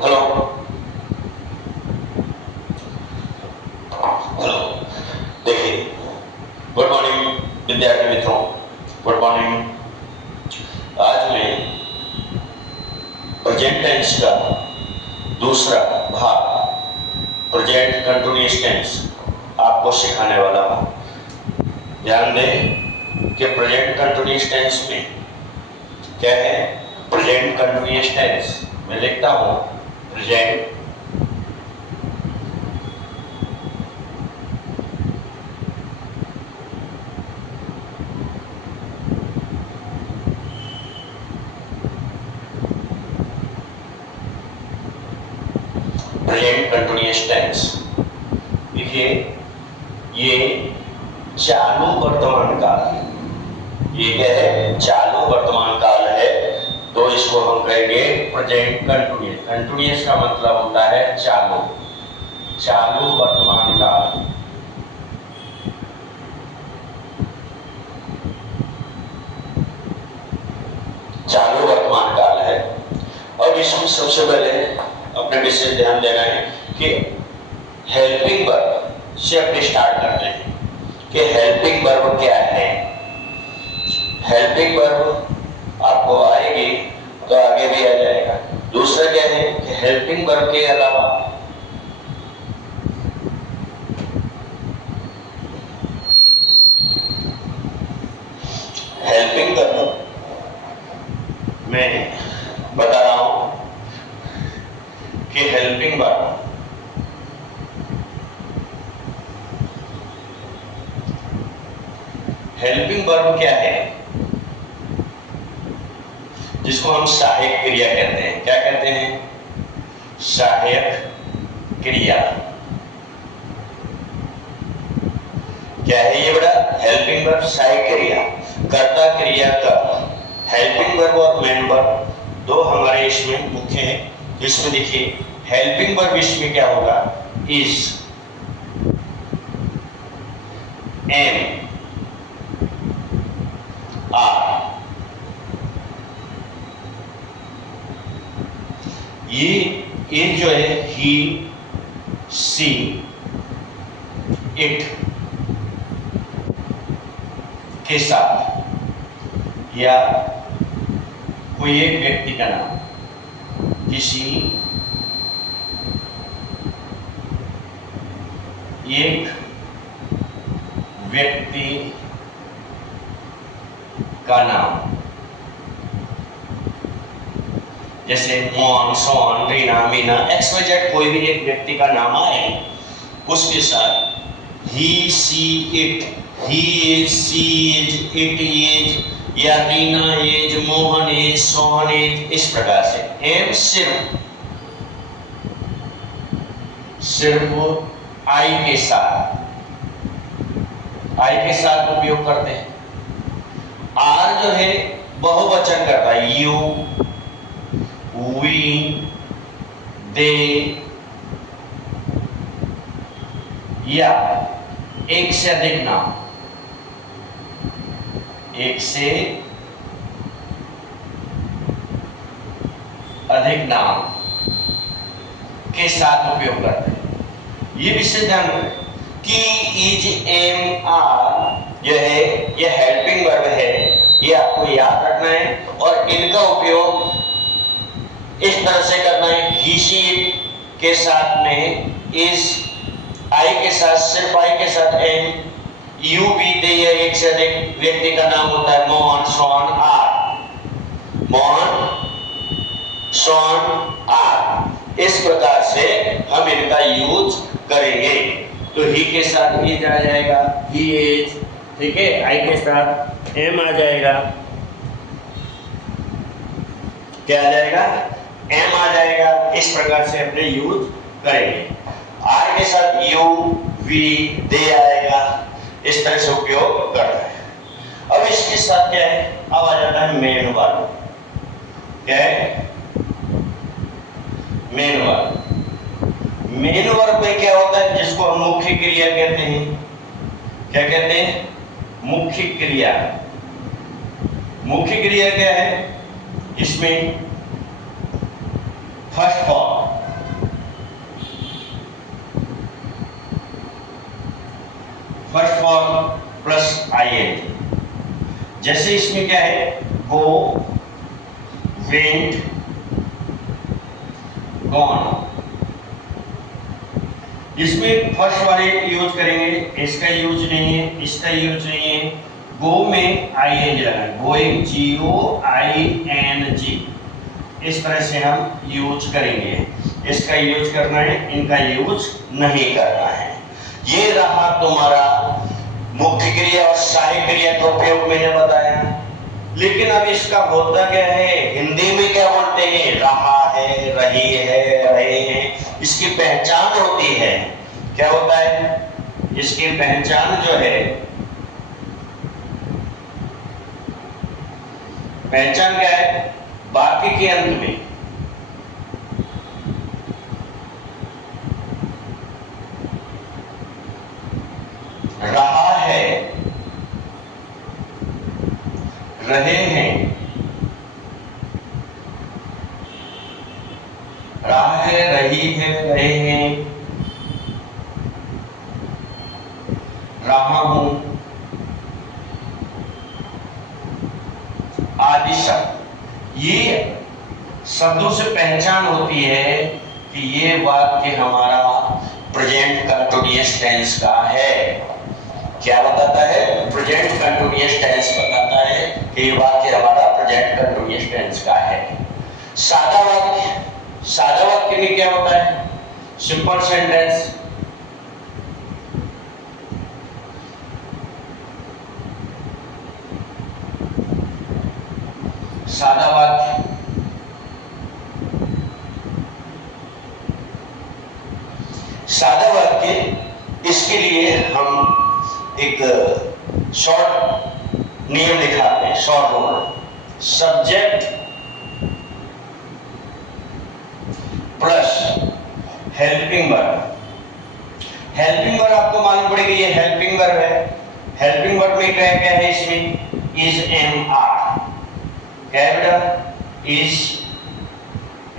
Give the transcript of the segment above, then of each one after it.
Hello hello, देखिए, good morning विद्यार्थी मित्रों, गुड मॉर्निंग। आज मैं प्रेजेंट टेंस का दूसरा भाग, प्रेजेंट कंटिन्यूअस टेंस, आपको सिखाने वाला हूं। ध्यान दें कि प्रेजेंट कंटिन्यूअस टेंस में क्या है। प्रेजेंट कंटिन्यूअस टेंस मैं लिखता हूं प्रेजेंट प्रेजेंट कंटिन्यूअस टेंस। देखिए, ये चालू वर्तमान काल है। ये क्या है? चालू वर्तमान काल है, तो इसको हम कहेंगे प्रेजेंट कंटिन्यूअस। कंटिन्यूअस का मतलब होता है चालू, चालू वर्तमान काल। चालू वर्तमान काल है। और इसमें सबसे पहले अपने विषय ध्यान देना है कि हेल्पिंग वर्ब से अपने स्टार्ट करते हैं कि हेल्पिंग वर्ब क्या है। हेल्पिंग वर्ब आपको आएगी तो आगे भी आ जाएगा। दूसरा क्या है कि हेल्पिंग वर्ब के अलावा हेल्पिंग वर्ब मैं बता रहा हूं कि हेल्पिंग वर्ब क्या है, जिसको हम सहायक क्रिया कहते हैं। क्या कहते हैं? सहायक क्रिया। क्या है ये बेटा? हेल्पिंग वर्ब सहायक क्रिया, कर्ता क्रिया का। हेल्पिंग वर्ब और मेन वर्ब दो हमारे इसमें मुख्य है। इसमें देखिए, हेल्पिंग वर्ब इसमें क्या होगा? Is, am, are. ये जो है ही, सी, इट के साथ, या कोई एक व्यक्ति का नाम, किसी एक व्यक्ति का नाम, जैसे मोहन, सोहन, रीना, मीना, XYZ, कोई भी एक व्यक्ति का नाम आए, उसके साथ ही, she, it, he is, she is, it is, या Reena is, Mohan is, Sohan is, इस प्रकार से एम सिर्फ आई के साथ उपयोग करते हैं। आर जो है बहुवचन करता है, यू, वी, दे, या एक से अधिक नाम, एक से अधिक नाम के साथ उपयोग करते हैं। ये विषय ध्यान रखें कि इज, एम, आर जो है ये हेल्पिंग वर्ब है, ये आपको याद रखना है। और इनका उपयोग इस तरह से करना है, ही, सी, इट के साथ में इज, आई के साथ सिर्फ आई के साथ एम, यू, वी, दे, या एक से अधिक व्यक्ति का नाम होता है मोहन, सोहन, आर। मोहन, सोहन, आर। इस प्रकार से हम इनका यूज करेंगे। तो ही के साथ इज आ जाएगा, ही इज, ठीक है। आई के साथ एम आ जाएगा, क्या आ जाएगा? एम आ जाएगा। इस प्रकार से अपने यूज करेंगे। आर के साथ यू, वी, दे आएगा, इस तरह से उपयोग करता है। अब इसके साथ क्या है? अब आ जाता है मेन वर्ब। क्या है? Main verb. मेन वर्ब में क्या होता है? जिसको हम मुख्य क्रिया कहते हैं। क्या कहते हैं? मुख्य क्रिया। मुख्य क्रिया क्या है? इसमें फर्स्ट फॉर्म जैसे इसमें क्या है, गो, वेंट, गॉन। इसमें फर्स्ट वाले यूज करेंगे, इसका यूज नहीं है, इसका यूज नहीं है। गो में आई एन जी लगाए, गोइंग, GOING, इस तरह से हम यूज करेंगे। इसका यूज करना है, इनका यूज नहीं करना है। ये रहा तुम्हारा मुख्य क्रिया और सहायक क्रिया का उपयोग मैंने बताया। लेकिन अब इसका होता क्या है, हिंदी में क्या बोलते हैं, रहा है, रही है, रहे हैं। इसकी पहचान होती है, क्या होता है, इसकी पहचान जो है, पहचान क्या है, वाक्य के अंत में रहा है, रहे हैं, रहा है, रही है, रहे हैं, रहा हूं, आदि शब्द, ये शब्दों से पहचान होती है कि ये वाक्य हमारा प्रेजेंट कंटीन्यूअस टेंस का है। क्या बताता है, प्रेजेंट कंटीन्यूअस टेंस बताता है कि ये वाक्य हमारा प्रेजेंट कंटीन्यूअस टेंस का है। सादा वाक्य, सादा वाक्य में क्या होता है, सिंपल सेंटेंस, सादा वाक्य, सादा वाक्य, इसके लिए हम एक शॉर्ट नियम दिखाते हैं, short rule. Subject plus helping verb. Helping verb आपको मालूम पड़ेगी, ये हेल्पिंग वर्ब है। हेल्पिंग वर्ब में क्या क्या है, इसमें इज, एम, आर। क्या है बेटा, इज,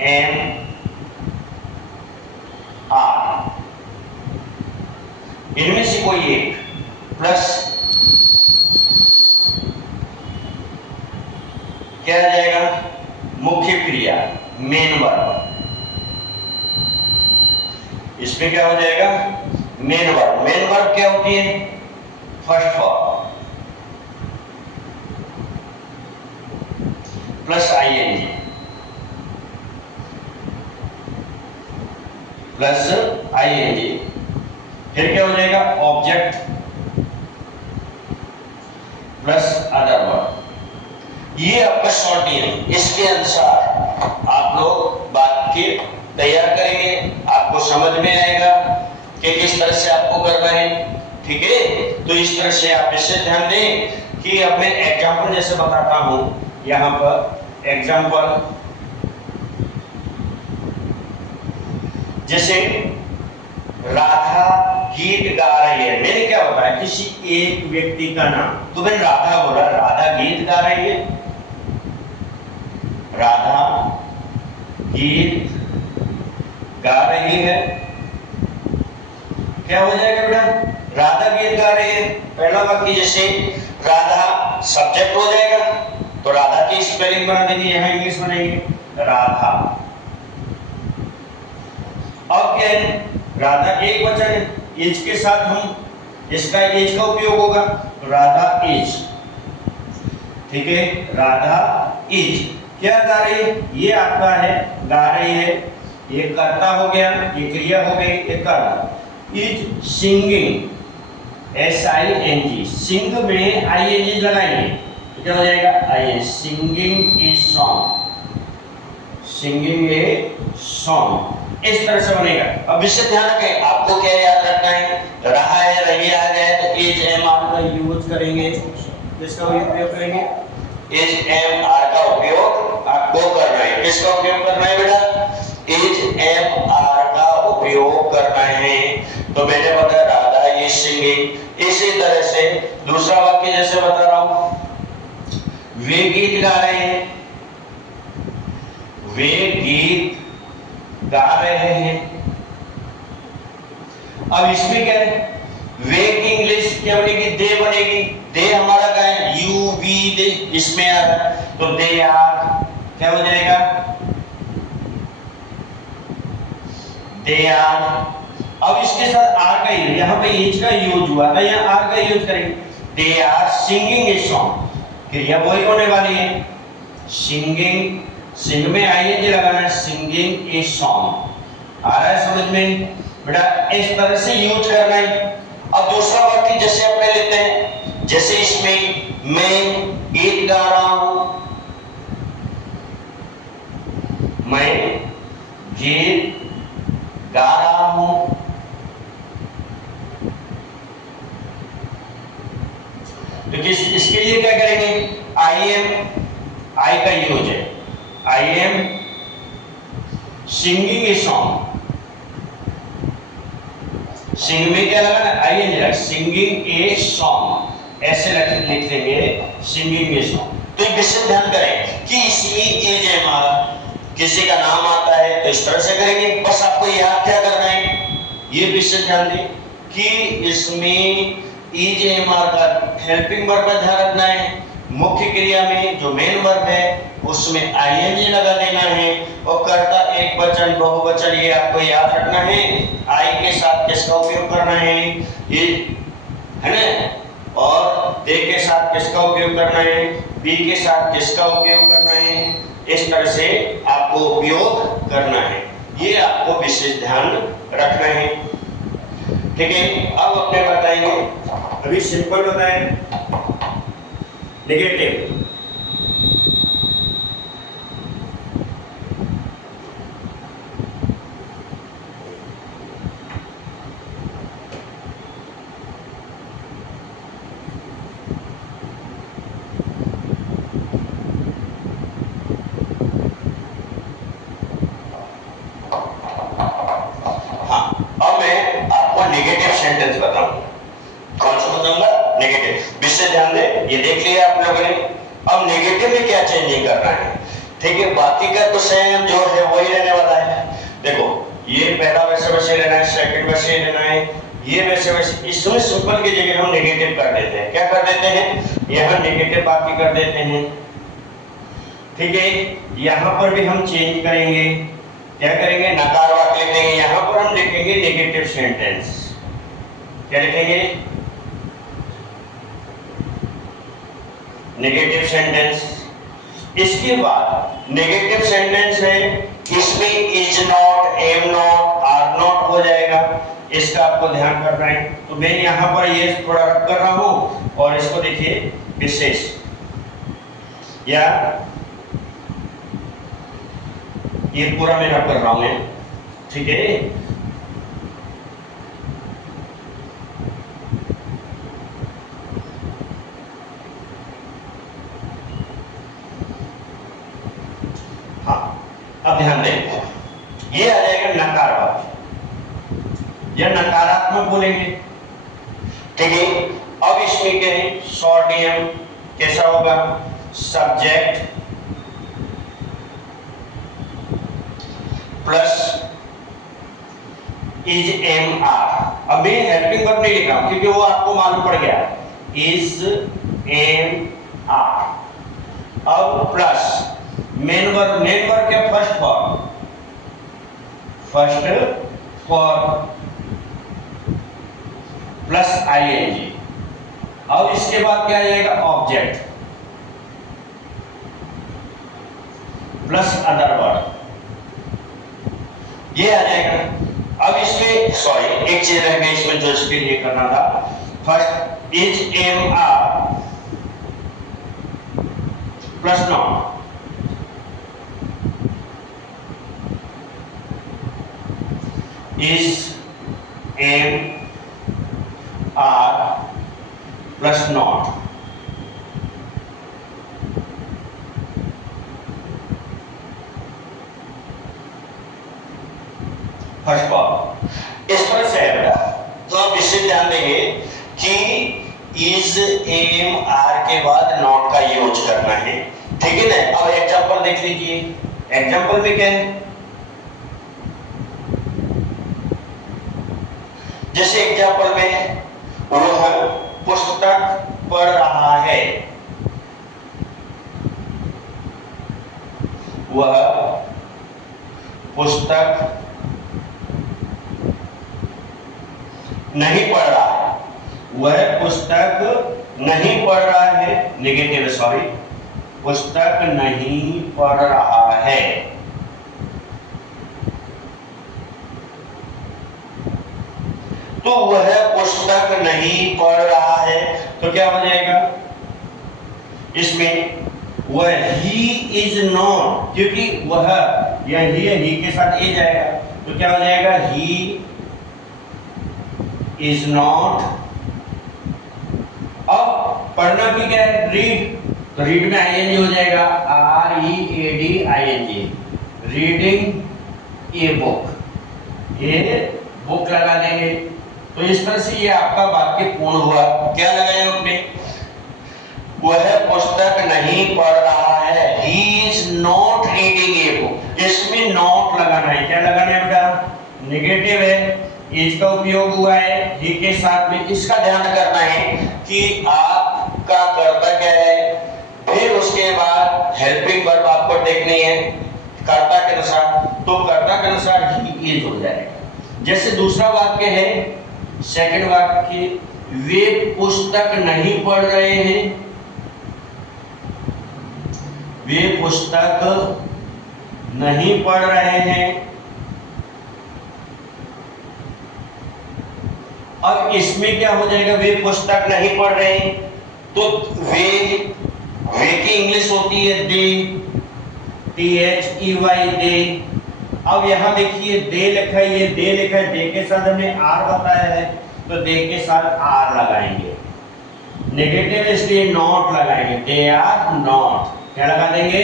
एम, आर, इनमें से कोई एक प्लस क्या आ जाएगा, मुख्य क्रिया, मेन वर्ब। इसमें क्या हो जाएगा, मेन वर्ब। मेन वर्ब क्या होती है, first form plus ING, plus ING. फिर क्या हो जाएगा, ऑब्जेक्ट प्लस अदर वर्ब। ये आपका शॉर्ट नियम, इसके अनुसार आप लोग वाक्य तैयार करेंगे, आपको समझ में आएगा कि किस तरह से आपको करना है। ठीक है, तो इस तरह से आप इससे ध्यान दें कि अब मैं एग्जाम्पल जैसे बताता हूं। यहां पर एग्जाम्पल, जैसे राधा गीत गा रही है। मैंने क्या बताया, किसी एक व्यक्ति का नाम, तो मैंने राधा बोला, राधा गीत गा रही है, राधा गीत गा रही है। क्या हो जाएगा बेटा, राधा गीत गा रही है, पहला वाक्य। जैसे राधा सब्जेक्ट हो जाएगा, तो राधा की स्पेलिंग बना देंगे, यहां इंग्लिश बनाएंगे, राधा। अब क्या है, राधा एक वचन है, इज के साथ हम इसका इज का उपयोग होगा, राधा इज। ठीक है, राधा इज क्या गा रही है, ये आपका है, गा रही है, ये कर्ता हो गया, ये क्रिया हो गई, ये कर्म। इज सिंगिंग, SING, सिंग में ING लगाएंगे, तो क्या हो जाएगा, I, singing is song, singing a song. इस तरह से बनेगा। अब इससे ध्यान रखें, आपको क्या याद रखना है, रहा है, रही आ गया तो इज, एम, आर का यूज करेंगे, इसका उपयोग करेंगे, इज, एम, आर का उपयोग आपको करना है। किसका उपयोग करना है बेटा, इज, एम, आर का उपयोग करना है। तो मैंने बताया राधा इज सिंगिंग। इसी तरह से दूसरा वाक्य जैसे बता रहा हूं, वे गीत गा रहे हैं, वे गीत गा रहे हैं। अब इसमें क्या है, वे की इंग्लिश क्या बनेगी, दे बनेगी। दे हमारा क्या है, UV ईद इसमें आ रहा है, तो दे आर क्या हो जाएगा, दे आर। अब इसके साथ आर का यूज, यहाँ पे इज का यूज हुआ था, यहाँ आर का यूज करेंगे। They are singing a song, क्रिया वही होने वाली है, सिंगिंग, सिंग में आईएनजी लगाना है, सिंगिंग ए सॉन्ग। आ रहा है समझ में बेटा, इस तरह से यूज करना है। अब दूसरा वाक्य जैसे अपने लेते हैं, जैसे इसमें मैं गीत गा रहा हूं, मैं गीत गा रहा हूं, तो इसके लिए क्या करेंगे, आई एम, आई का यूज है, I am singing a song, sing में क्या लगाना, I N G, singing a song, ऐसे लिख देंगे सिंगिंग ए सॉन्ग। तो एक विषय ध्यान करें कि इसमें ए जे हमारा किसी का नाम आता है तो इस तरह से करेंगे, बस आपको याद क्या करना है, ये विषय ध्यान दें कि इसमें ईजेएमआर का हेल्पिंग वर्ब का ध्यान रखना है, मुख्य क्रिया में जो मेन वर्ब है उसमें आईएनजी लगा देना है, और कर्ता एक वचन बहुवचन ये आपको याद रखना है, आई के साथ किसका उपयोग करना है, ये है ना, और दे के साथ किसका उपयोग करना है, बी के साथ किसका उपयोग करना है, इस तरह से आपको उपयोग करना है, ये आपको विशेष ध्यान रखना है। ठीक है, अब अपने बताएंगे, अभी सिंपल बताएं, नेगेटिव, नेगेटिव सेंटेंस बताऊं, कौन सा बताऊंगा, नेगेटिव। विषय ध्यान दे, ये देख लिया आप लोगों ने। अब नेगेटिव में क्या चेंजिंग करना है, ठीक है, बाकी का तो सेम जो है वही रहने वाला है। देखो ये पहला वैसे वैसे रहना है, सेकंड वैसे रहना है, ये वैसे वैसे, इसमें सिंपल की जगह हम नेगेटिव कर देते हैं, क्या कर देते हैं, यहाँ नेगेटिव बाकी कर देते हैं। ठीक है, यहाँ पर भी हम चेंज करेंगे, क्या करेंगे, नकार वाक्य लिख देंगे, यहाँ पर हम लिखेंगे नेगेटिव सेंटेंस, क्या लिखेंगे, नेगेटिव सेंटेंस। इसके बाद नेगेटिव सेंटेंस है, इसमें is not, am not, are not हो जाएगा, इसका आपको ध्यान करना है। तो मैं यहाँ पर ये थोड़ा रख कर रहा हूं, और इसको देखिए विशेष, या ये पूरा मैं रख कर रहा हूं, ठीक है। अब ध्यान दें, ये आ जाएगा नकार वाक्य, या नकारात्मक बोलेंगे, ठीक है। अब इसमें क्या है, सोडियम कैसा होगा, subject plus is am are. अब मैं हेल्पिंग वर्ब नहीं लिख रहा हूं क्योंकि वो आपको मालूम पड़ गया, इज एम आर। अब प्लस मेन वर्ब क्या, फर्स्ट फॉर्म प्लस आईएनजी। अब इसके बाद क्या आ जाएगा, ऑब्जेक्ट प्लस अदर वर्ड, ये आ जाएगा। अब इसमें सॉरी एक चीज रह गई इसमें, जो इसके लिए करना था, first is am are plus noun, is am are plus not। First part इस तरह से है बेटा। तो आप इससे ध्यान देंगे कि is am are के बाद not का यूज करना है, ठीक है ना। अब एग्जांपल देख लीजिए, एग्जांपल में क्या है, जैसे एग्जाम्पल में वह पुस्तक पढ़ रहा है, वह पुस्तक नहीं पढ़ रहा है, वह पुस्तक नहीं पढ़ रहा है, नेगेटिव सॉरी, पुस्तक नहीं पढ़ रहा है। तो वह पुस्तक नहीं पढ़ रहा है, तो क्या हो जाएगा इसमें, वह ही इज नॉट, क्योंकि वह या ही के साथ ए जाएगा, तो क्या हो जाएगा, ही इज नॉट। अब पढ़ना की क्या है, रीड, तो रीड में आईएनजी हो जाएगा, READ, रीडिंग ए बुक, ये बुक लगा देंगे। तो इस तरह से ये आपका वाक्य पूर्ण हुआ। क्या लगाए आपने, वह पुस्तक नहीं पढ़ रहा है, he is not reading a book, इसमें नॉट लगाना है। क्या लगाना है बेटा, नेगेटिव है, इसका उपयोग हुआ है ही के साथ में। इसका ध्यान करना है कि आपका कर्ता क्या है, फिर उसके बाद हेल्पिंग वर्ब आपको देखनी है कर्ता के अनुसार, तो कर्ता के अनुसार ही इज हो जाएगा। जैसे दूसरा वाक्य है, सेकंड वाक्य, वे पुस्तक नहीं पढ़ रहे हैं, वे पुस्तक नहीं पढ़ रहे हैं। अब इसमें क्या हो जाएगा, वे पुस्तक नहीं पढ़ रहे हैं, तो वे की इंग्लिश होती है दे, THEY दे। अब यहां देखिए दे लिखा है, ये दे लिखा है, दे के साथ हमने आर बताया है, तो दे के साथ आर लगाएंगे। नेगेटिव इसलिए नॉट लगाएंगे, दे आर नॉट। क्या लगा देंगे,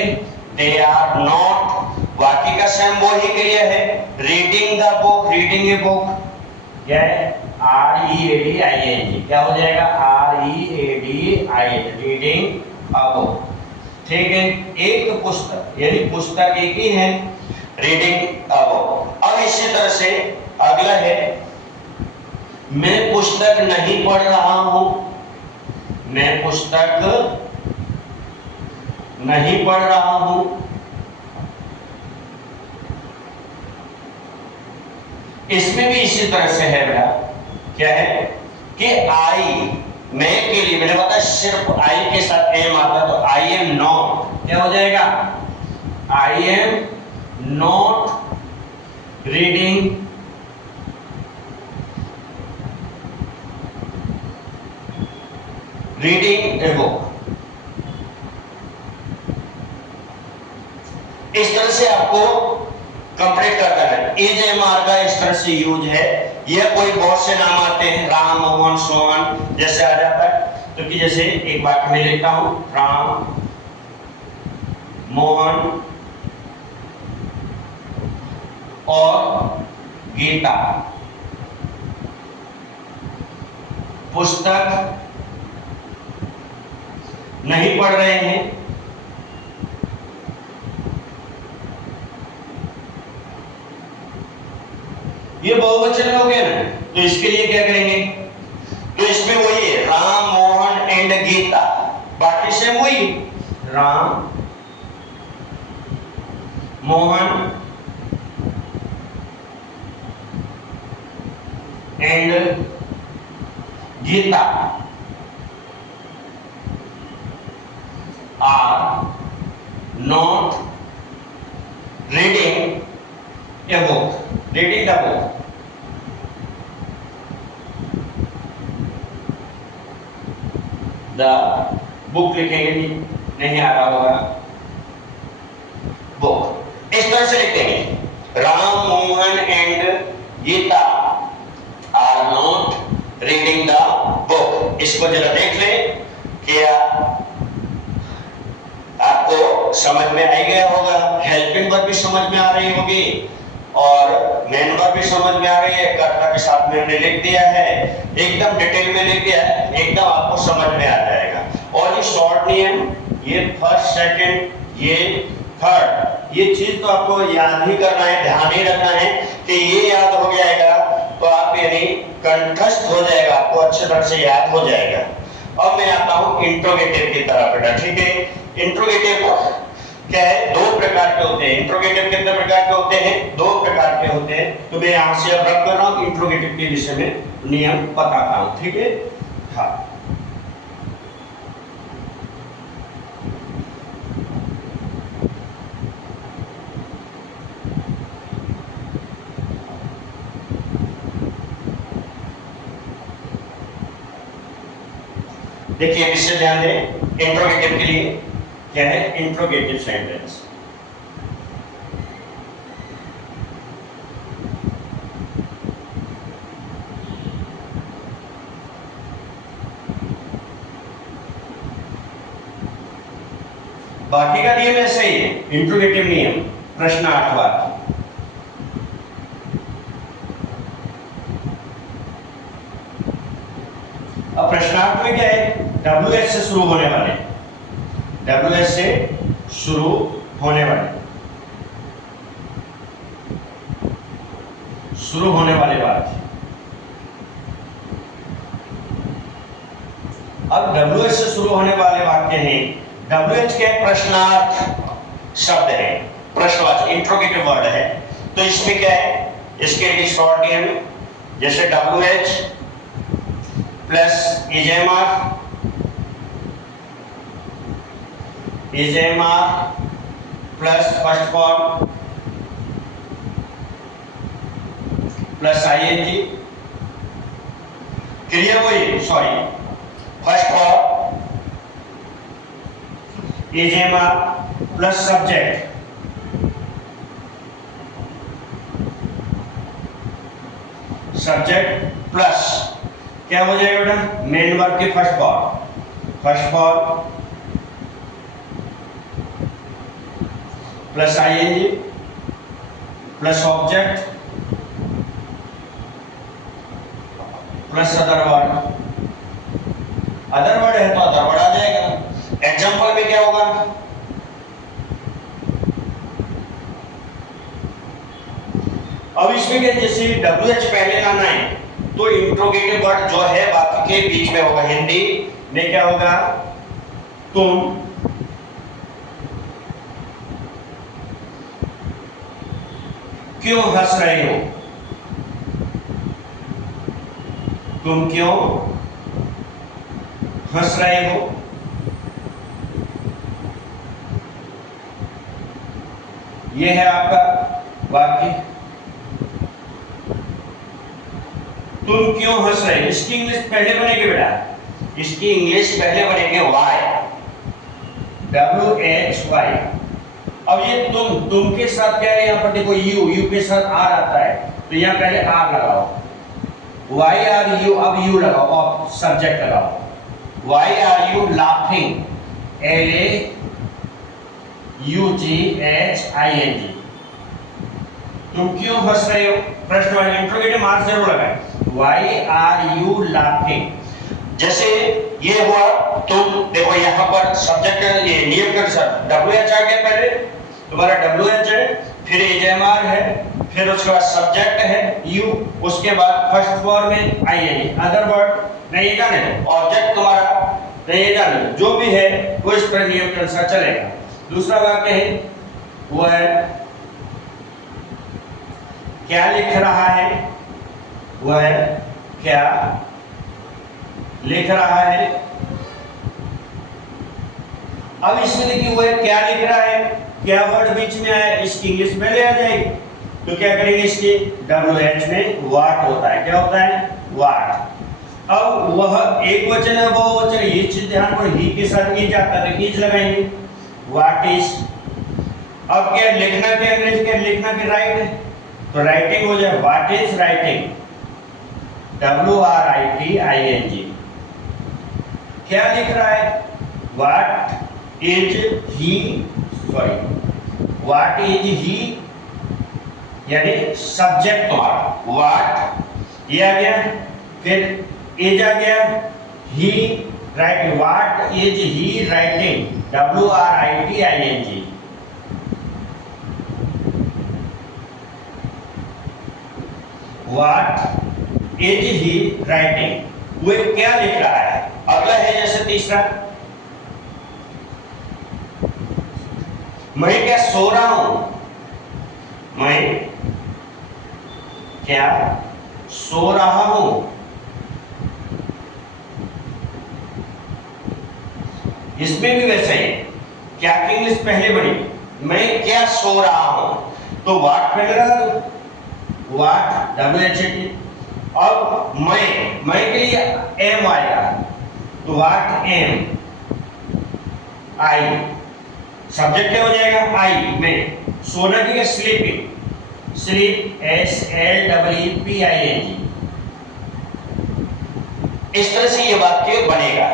दे आर नॉट। बाकी का सेम वो ही क्रिया है, reading the book, reading a book, क्या है, READING। क्या हो जाएगा, READING, रीडिंग अ बुक। ठीक है, एक पुस्तक, यानी पुस्तक एक ही है, रीडिंग अ बुक। अब इसी तरह से अगला है, मैं पुस्तक नहीं पढ़ रहा हूं, मैं पुस्तक नहीं पढ़ रहा हूं। इसमें भी इसी तरह से है बेटा, क्या है कि आई, मैं के लिए मैंने बताया सिर्फ आई के साथ एम आता, तो आई एम नॉट, क्या हो जाएगा, I am not reading a book. इस तरह से आपको कंप्लीट करता है। इज एम आर का इस तरह से यूज है, यह कोई बहुत से नाम आते हैं, राम, मोहन, सोहन जैसे आ जाता है। तो कि जैसे एक वाक्य में लिखता हूं, राम, मोहन और गीता पुस्तक नहीं पढ़ रहे हैं। ये बहुवचन हो गया ना, तो इसके लिए क्या करेंगे, तो इसमें वही है, राम, मोहन एंड गीता, बाकी सेम वही, Ram, Mohan and Gita are not reading a book, reading the book. The book लिखेंगे, नहीं आ रहा होगा, बुक इस तरह से लिखेंगे, Ram, Mohan and Gita are not reading the book. इसको जरा देख ले, क्या आपको समझ में आ गया होगा, हेल्पिंग वर्ब भी समझ में आ रही होगी और मेन वर्ब भी समझ में आ रही है, कर्ता के साथ में हमने लिख दिया है, एकदम डिटेल में लिख दिया है, एकदम आपको समझ में आ जाएगा। और ये शॉर्ट नियम, ये फर्स्ट, सेकंड, ये थर्ड, ये चीज तो आपको याद ही करना है, ध्यान ही रखना है कि ये याद हो जाएगा तो आप यानी कंठस्थ हो जाएगा, आपको अच्छी तरह से याद हो जाएगा। अब मैं आता हूं इंट्रोगेटिव की तरफ बेटा, ठीक है। इंट्रोगेटिव क्या है, दो प्रकार के होते हैं। इंट्रोगेटिव कितने प्रकार के होते हैं, दो प्रकार के होते हैं। तो मैं यहां से अब रख कर रहा हूं इंट्रोगेटिव के विषय में नियम बताता हूं, ठीक है। हाँ, देखिए विषय ध्यान दें। इंट्रोगेटिव के लिए क्या है, इंट्रोगेटिव सेंटेंस। बाकी का नियम ऐसे ही है, इंट्रोगेटिव नियम। प्रश्न 8वां, अब प्रश्नार्थ में क्या है, WH से शुरू होने वाले, WH से शुरू होने वाले वाक्य। अब WH से शुरू होने वाले वाक्य हैं। WH के प्रश्नार्थ शब्द है, प्रश्नवाचक इंट्रोगेटिव वर्ड है। तो इसमें क्या है, इसके लिए शॉर्ट नियम, जैसे WH प्लस इजेमा plus first form plus ING, क्रिया वही, सॉरी, फर्स्ट फॉर्म इजेमा प्लस सब्जेक्ट प्लस क्या हो जाएगा बेटा, मेन वर्ब के first form plus ING plus object plus other word है तो अदर वर्ड आ जाएगा। एग्जांपल में क्या होगा, अब इसमें क्या, जैसे WH पहले लाना है तो इंट्रोगेटिव वर्ड जो है बाकी के बीच में होगा। हिंदी में क्या होगा, तुम क्यों हंस रहे हो, तुम क्यों हंस रहे हो। यह है आपका वाक्य, तुम क्यों हंस रहे हो। इसकी इंग्लिश पहले बनेगी बेटा, इसकी इंग्लिश पहले बनेगी वाई, WHY। अब ये तुम के साथ क्या है, यहाँ पर देखो यू के साथ आर आता है, तो यहाँ पहले आर लगाओ, वाई आर यू, अब यू लगाओ और सब्जेक्ट लगाओ। Why are you laughing, LAUGHING, तुम क्यों हंस रहे हो, प्रश्न वाले इंट्रोगेटिव मार्क जरूर लगाए। वाई आर यू लाफिंग, जैसे ये हुआ, तुम देखो यहाँ पर सब्जेक्ट, ये नियम के अनुसार WH आ गया, पहले तुम्हारा WH है, फिर इजेमार है, फिर उसके बाद सब्जेक्ट है यू, उसके बाद फर्स्ट फॉर्म में IN, अदर वर्ड नहीं, ये जाने दो, ऑब्जेक्ट तुम्हारा नहीं, ये जाने दो, जो भी है वो इस पर नियम के अनुसार चलेगा। दूसरा वाक्य है, वो है क्या लिख रहा है, वो है क्या लिख रहा है। अब इसमें देखिए वो है क्या लिख रहा है, क्या वर्ड बीच में आया, इसकी इंग्लिश पहले आ जाएगी, तो क्या करेंगे, इसके WH में वाट होता है, क्या होता है, वाट। अब वह एक वचन है, बहुवचन, ये चीज ध्यान पर, ही के साथ इज आता है, इज लगाएंगे, व्हाट इज। अब क्या लिखना, क्या अंग्रेजी क्या लिखना, क्या राइट है, तो राइटिंग हो जाए, व्हाट इज राइटिंग, WRITING। क्या लिख रहा है, what is he, sorry what is ही, यानी सब्जेक्ट तुम्हारा व्हाट ये आ गया, फिर इज आ गया, he write, what is he writing, WRITING। What is he writing, वो क्या लिख रहा है। अगला है जैसे तीसरा, मैं क्या सो रहा हूं? मैं क्या सो रहा हूं? इसमें भी वैसा ही, क्या की इंग्लिश पहले बनी, मैं क्या सो रहा हूं, तो वाट पहले लगा दो, वाट WHAT। अब मैं के लिए एम आएगा, तो वाट एम आई, सब्जेक्ट क्या हो जाएगा आई में, सोना की स्लीपिंग, स्लीप SLEEPING। इस तरह से ये वाक्य बनेगा।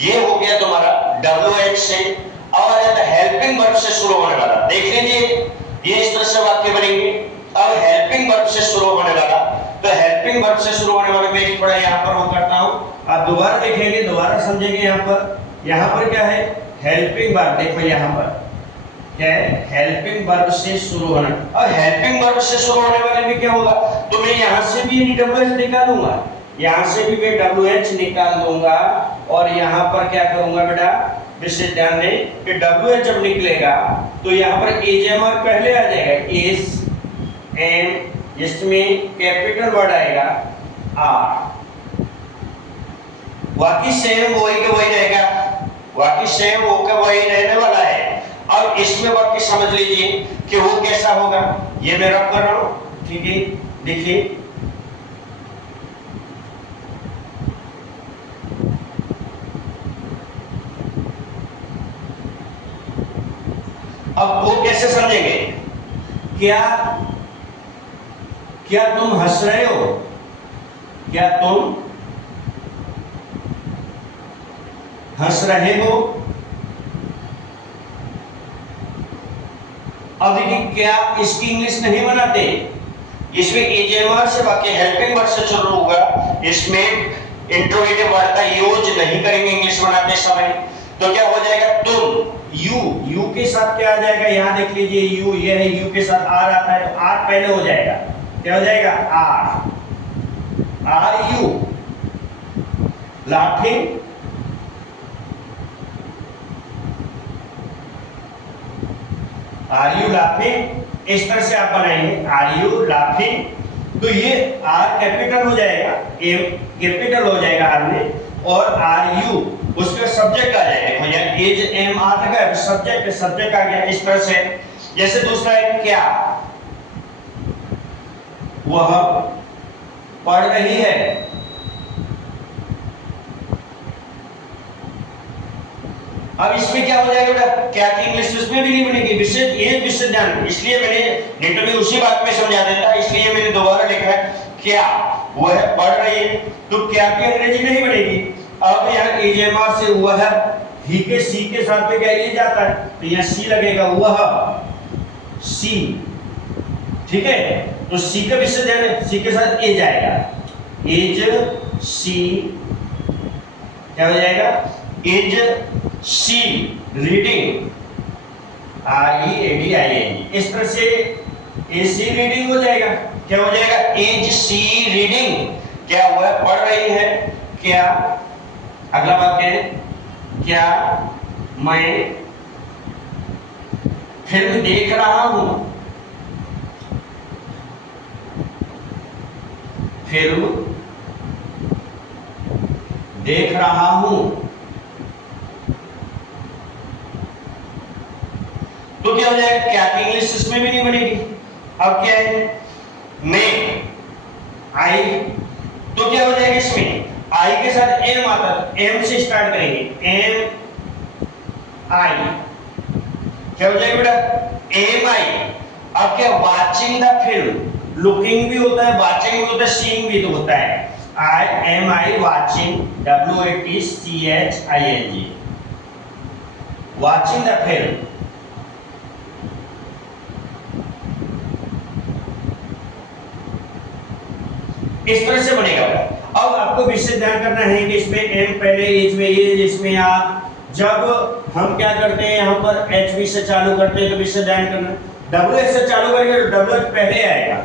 ये हो गया तुम्हारा WH से। अब आ जाता है हेल्पिंग वर्ब से शुरू होने वाला, देख लीजिए ये इस तरह से वाक्य बनेंगे। अब हेल्पिंग वर्ब से शुरू होने वाला, तो हेल्पिंग वर्ब से शुरू होने वाले में थोड़ा यहाँ पर वो करता हूँ, आप दोबारा देखेंगे, दोबारा समझेंगे। यहाँ पर क्या है, हेल्पिंग वर्ब। देखो यहाँ पर क्या है, हेल्पिंग वर्ब से शुरू होना। अब हेल्पिंग वर्ब से शुरू होने वाले में क्या होगा, तो मैं यहाँ से भी WH निकालूंगा, यहाँ से भी मैं WH निकाल दूंगा, और यहाँ पर क्या करूंगा बेटा, विशेष ध्यान दें कि WH जब निकलेगा तो यहाँ पर AJMR पहले आ जाएगा, एस एम, जिसमें कैपिटल वर्ड आएगा R। बाकी सेम वही का वही रहेगा, बाकी सेम वो का वही रहने वाला है। अब इसमें बाकी समझ लीजिए कि वो कैसा होगा, ये मैं रब कर रहा हूं, ठीक है। देखिए अब वो कैसे समझेंगे, क्या तुम हंस रहे हो, क्या तुम हंस रहे हो। अब देखिए क्या इसकी इंग्लिश नहीं बनाते, इसमें AJMR से वाक्य हेल्पिंग वर्ब से शुरू होगा, इसमें इंट्रोगेटिव वर्ड का यूज नहीं करेंगे इंग्लिश बनाते समय। तो क्या हो जाएगा, तुम यू के साथ क्या आ जाएगा, यहां देख लीजिए यू, ये है, यू के साथ आर आता है, तो आर पहले हो जाएगा, क्या हो जाएगा, are you laughing, are you laughing. इस तरह से आप बनाएंगे, आर यू लाफिंग। तो ये आर कैपिटल हो जाएगा, एम कैपिटल हो जाएगा आर में, और आर यू उसका सब्जेक्ट आ जाएगा। देखो यहाँ एज एम आर लगा है, सब्जेक्ट आ गया। इस तरह से जैसे दूसरा है, क्या वह पढ़ रही है, अब इसमें क्या हो जाएगा बेटा, क्या की इंग्लिश उसमें भी नहीं बनेगी, विशेष ध्यान, इसलिए मैंने नेट में उसी बात में समझा देता, इसलिए मैंने दोबारा लिखा है, क्या वह पढ़ रही है, तो क्या की अंग्रेजी नहीं बनेगी। अब यहाँ AJMR से वह ही के सी के साथ पे क्या ये जाता है, तो यहाँ सी लगेगा, वह सी, ठीक है। तो सी का विशेष ध्यान है, सी के साथ ए जाएगा, एज सी, क्या हो जाएगा, एज सी रीडिंग, READING। इस तरह से एसी रीडिंग हो जाएगा, क्या हो जाएगा, एज सी रीडिंग, क्या वह पढ़ रही है। क्या अगला वाक्य है, क्या मैं फिल्म देख रहा हूं, फिल्म देख रहा हूं। तो क्या हो जाएगा, क्या की इंग्लिश इसमें भी नहीं बनेगी। अब क्या है, मैं आई, तो क्या हो जाएगा, इसमें आई के साथ एम आता है, एम से स्टार्ट करेंगे, एम आई, क्या हो जाएगा बेटा, एम आई। अब क्या, वाचिंग द फिल्म, लुकिंग भी होता है, वाचिंग भी होता है, सीइंग भी तो होता है, I watching, WATCHING, watching the film. इस तरह से बनेगा। अब आपको विशेष ध्यान करना है कि इसमें एम पहले, इसमें ये, इसमें आप, जब हम क्या करते हैं यहाँ पर HV से चालू करते हैं तो विशेष ध्यान करना, WH से चालू करेंगे तो WH पहले आएगा,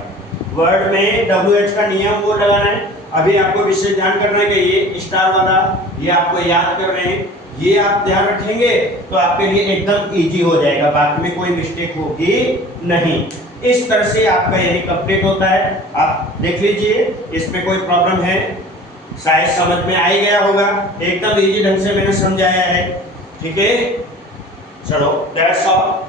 वर्ड में WH का नियम वो लगाना है। अभी आपको विशेष ध्यान करना है कि ये स्टार वाला, ये आपको याद कर रहे हैं ये आप ध्यान रखेंगे तो आपके लिए एकदम इजी हो जाएगा, बाकी में कोई मिस्टेक होगी नहीं। इस तरह से आपका यानी कंप्लीट होता है। आप देख लीजिए इसमें कोई प्रॉब्लम है, शायद समझ में आ ही गया होगा, एकदम इजी ढंग से मैंने समझाया है। ठीक है, चलो दैट्स ऑल।